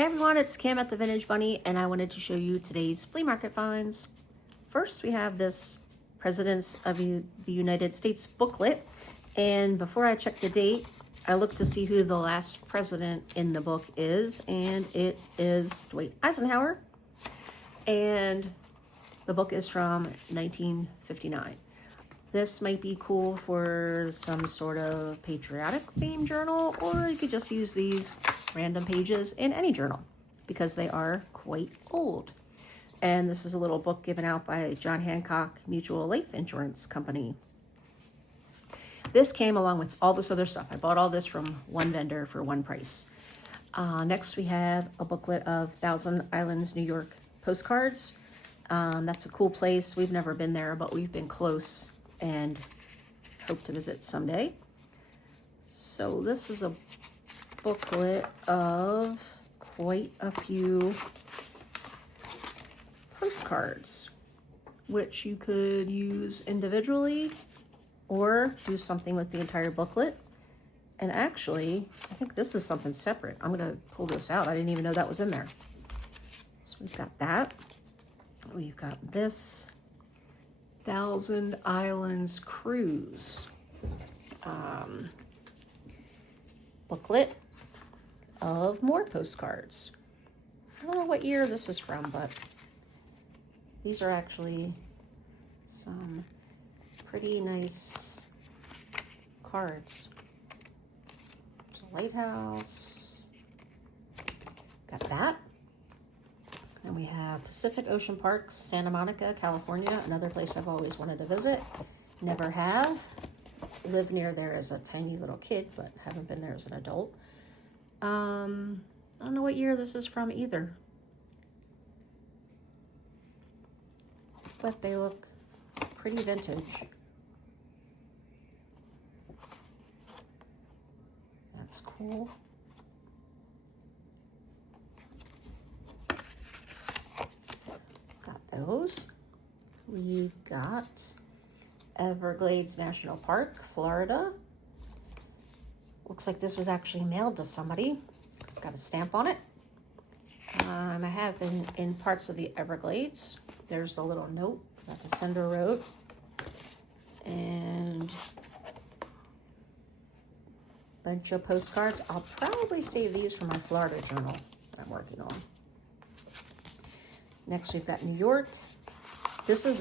Hey everyone, it's Kim at the Vintage Bunny, and I wanted to show you today's flea market finds. First, we have this Presidents of the United States booklet, and before I check the date, I looked to see who the last president in the book is, and it is Dwight Eisenhower, and the book is from 1959. This might be cool for some sort of patriotic theme journal, or you could just use these random pages in any journal because they are quite old. And this is a little book given out by John Hancock Mutual Life Insurance Company. This came along with all this other stuff. I bought all this from one vendor for one price. Next we have a booklet of Thousand Islands, New York postcards. That's a cool place. We've never been there, but we've been close and hope to visit someday. So this is a booklet of quite a few postcards, which you could use individually or do something with the entire booklet. And actually, I think this is something separate. I'm gonna pull this out. I didn't even know that was in there. So we've got that. We've got this Thousand Islands Cruise booklet of more postcards. I don't know what year this is from, but these are actually some pretty nice cards. There's a lighthouse. Got that. Then we have Pacific Ocean Parks, Santa Monica, California, another place I've always wanted to visit. Never have. Lived near there as a tiny little kid, but haven't been there as an adult. I don't know what year this is from either. But they look pretty vintage. That's cool. Got those. We've got Everglades National Park, Florida. Looks like this was actually mailed to somebody. It's got a stamp on it. I have been in parts of the Everglades. There's a little note that the sender wrote. And a bunch of postcards. I'll probably save these for my Florida journal that I'm working on. Next we've got New York. This is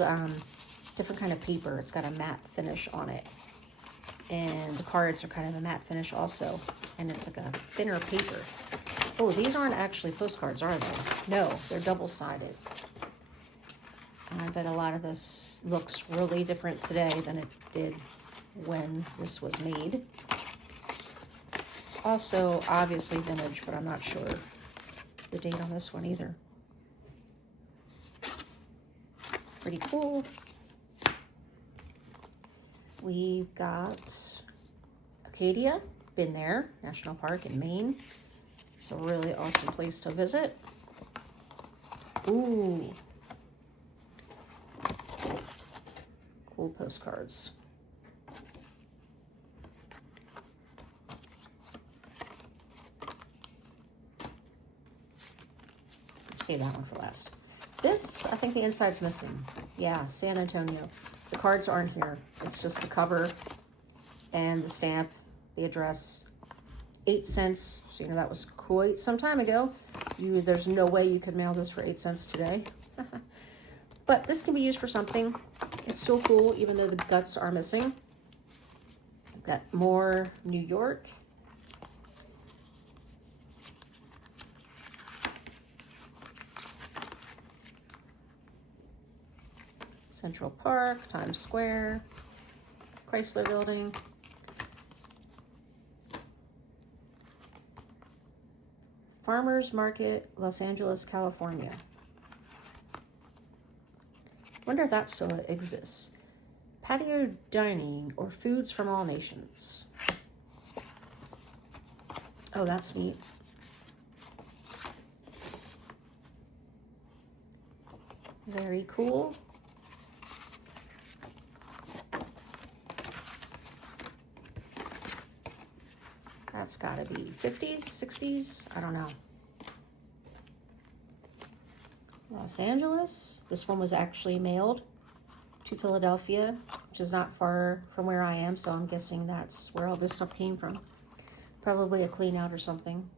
different kind of paper. It's got a matte finish on it. And the cards are kind of a matte finish also. And it's like a thinner paper. Oh, these aren't actually postcards, are they? No, they're double-sided. I bet a lot of this looks really different today than it did when this was made. It's also obviously vintage, but I'm not sure the date on this one either. Pretty cool. We've got Acadia, been there, National Park in Maine. It's a really awesome place to visit. Ooh. Cool postcards. Save that one for last. This, I think the inside's missing. Yeah, San Antonio. The cards aren't here. It's just the cover and the stamp, the address. 8 cents. So you know that was quite some time ago. There's no way you could mail this for 8 cents today. But this can be used for something. It's still cool, even though the guts are missing. We've got more New York. Central Park, Times Square, Chrysler Building. Farmers Market, Los Angeles, California. Wonder if that still exists. Patio dining or foods from all nations. Oh, that's neat. Very cool. That's gotta be 50s, 60s, I don't know. Los Angeles. This one was actually mailed to Philadelphia, which is not far from where I am, so I'm guessing that's where all this stuff came from. Probably a clean out or something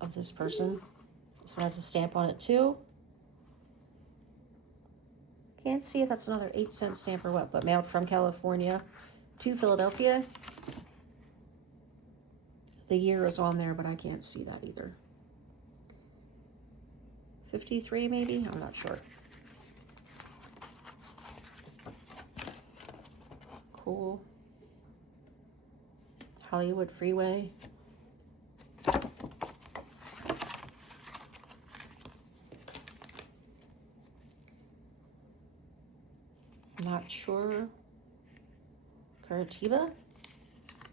of this person. This one has a stamp on it too. Can't see if that's another 8-cent stamp or what, but mailed from California to Philadelphia. The year is on there, but I can't see that either. 53 maybe? I'm not sure. Cool. Hollywood Freeway. Not sure. Curitiba?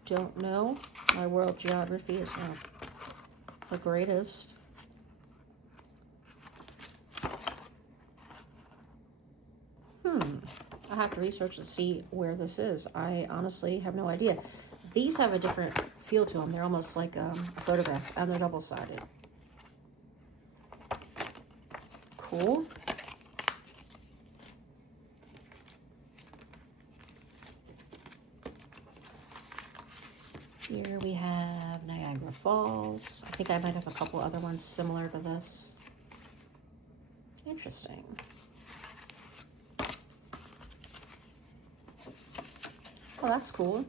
Don't know. My world geography is not the greatest. I have to research to see where this is. I honestly have no idea. These have a different feel to them. They're almost like a photograph, and they're double-sided. Cool. Here we have Niagara Falls. I think I might have a couple other ones similar to this. Interesting. Oh, that's cool.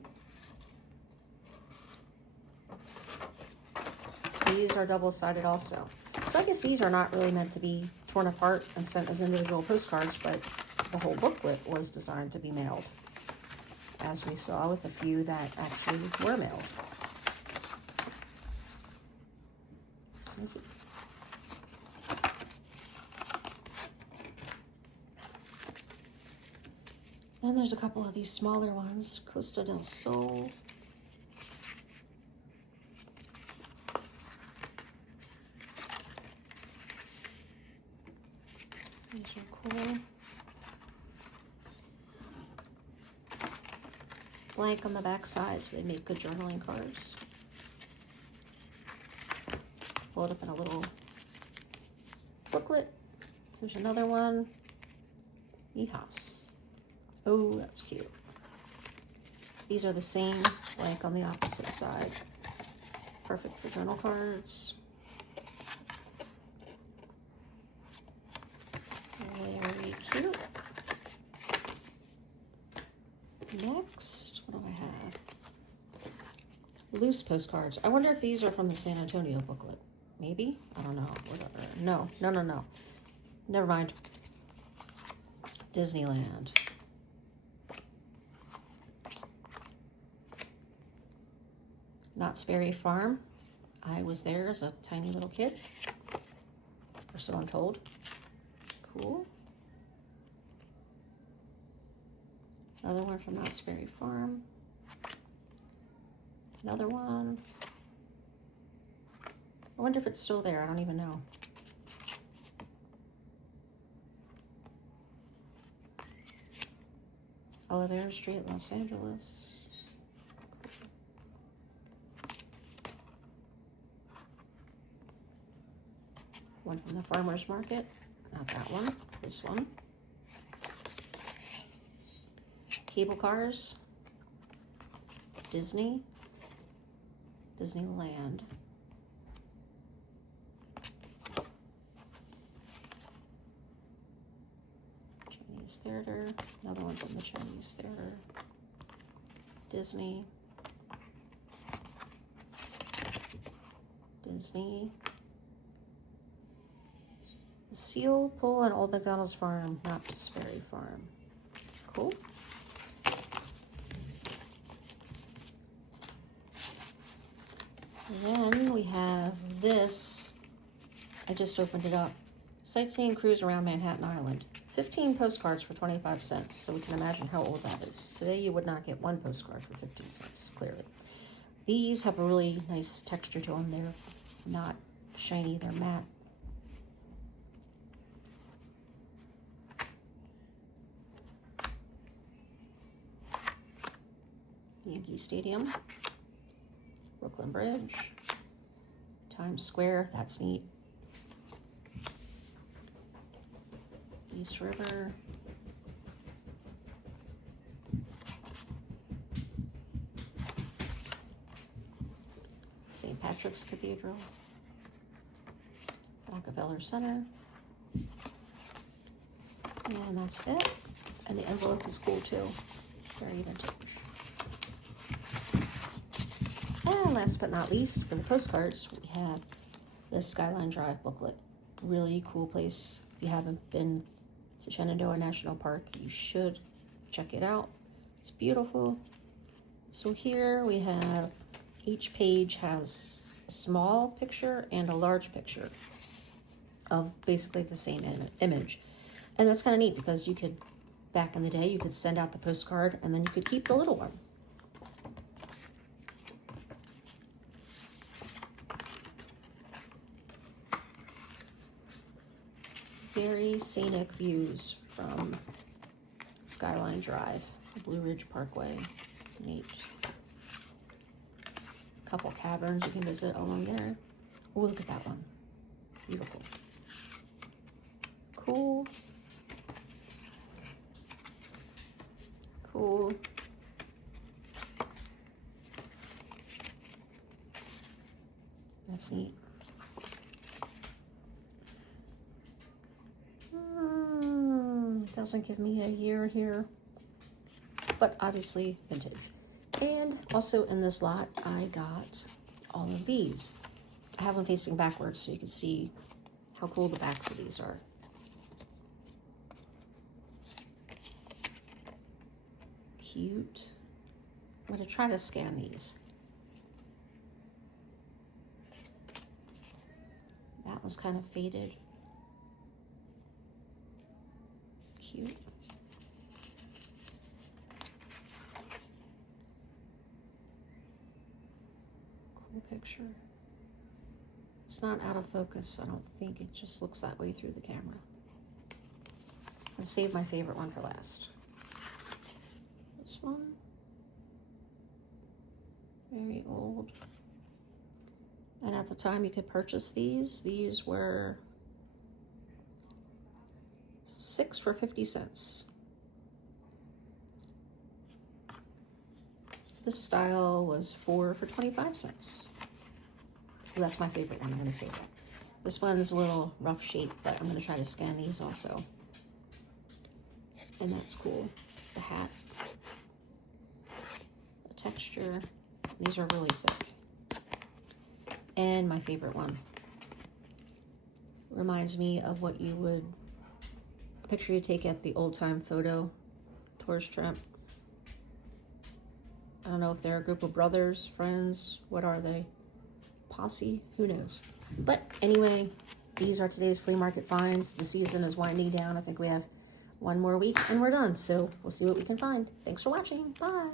These are double-sided also. So I guess these are not really meant to be torn apart and sent as individual postcards, but the whole booklet was designed to be mailed, as we saw with a few that actually were mailed. Then there's a couple of these smaller ones. Costa del Sol. These are cool. Blank on the back side, so they make good journaling cards. Pull it up in a little booklet. There's another one. Hijas. Oh, that's cute. These are the same, blank on the opposite side. Perfect for journal cards. Very cute. Next, what do I have? Loose postcards. I wonder if these are from the San Antonio booklet. Maybe? I don't know. Whatever. No. Never mind. Disneyland. Knott's Berry Farm. I was there as a tiny little kid, or so I'm told. Cool. Another one from Knott's Berry Farm. Another one. I wonder if it's still there. I don't even know. Olivera Street, Los Angeles. One from the farmer's market. Not that one. This one. Cable cars. Disney. Disneyland. Chinese Theater. Another one from the Chinese Theater. Disney. Disney. Seal Pool and Old McDonald's Farm, Knott's Berry Farm. Cool. And then we have this. I just opened it up. Sightseeing cruise around Manhattan Island. 15 postcards for 25 cents. So we can imagine how old that is. Today you would not get one postcard for 15 cents, clearly. These have a really nice texture to them. They're not shiny, they're matte. Yankee Stadium, Brooklyn Bridge, Times Square, that's neat. East River. St. Patrick's Cathedral. Rockefeller Center. And that's it. And the envelope is cool too. Very vintage. And last but not least, for the postcards, we have the Skyline Drive booklet. Really cool place. If you haven't been to Shenandoah National Park, you should check it out. It's beautiful. So here we have, each page has a small picture and a large picture of basically the same image. And that's kind of neat because you could, back in the day, you could send out the postcard and then you could keep the little one. Very scenic views from Skyline Drive, the Blue Ridge Parkway. Neat. A couple caverns you can visit along there. Oh, look at that one. Beautiful. Cool. Cool. That's neat. Doesn't give me a year here, but obviously vintage. And also in this lot, I got all of these. I have them facing backwards so you can see how cool the backs of these are. Cute. I'm going to try to scan these. That was kind of faded. Cute. Cool picture. It's not out of focus, I don't think. It just looks that way through the camera. I'll save my favorite one for last. This one. Very old. And at the time you could purchase these. These were 6 for 50 cents. This style was 4 for 25 cents. That's my favorite one, I'm gonna say that. This one's a little rough shape, but I'm gonna try to scan these also. And that's cool. The hat, the texture, these are really thick. And my favorite one. Reminds me of what you would, a picture you take at the old time photo tourist trip. I don't know if they're a group of brothers, friends, what are they? Posse, who knows? But anyway, these are today's flea market finds. The season is winding down. I think we have one more week and we're done. So we'll see what we can find. Thanks for watching. Bye.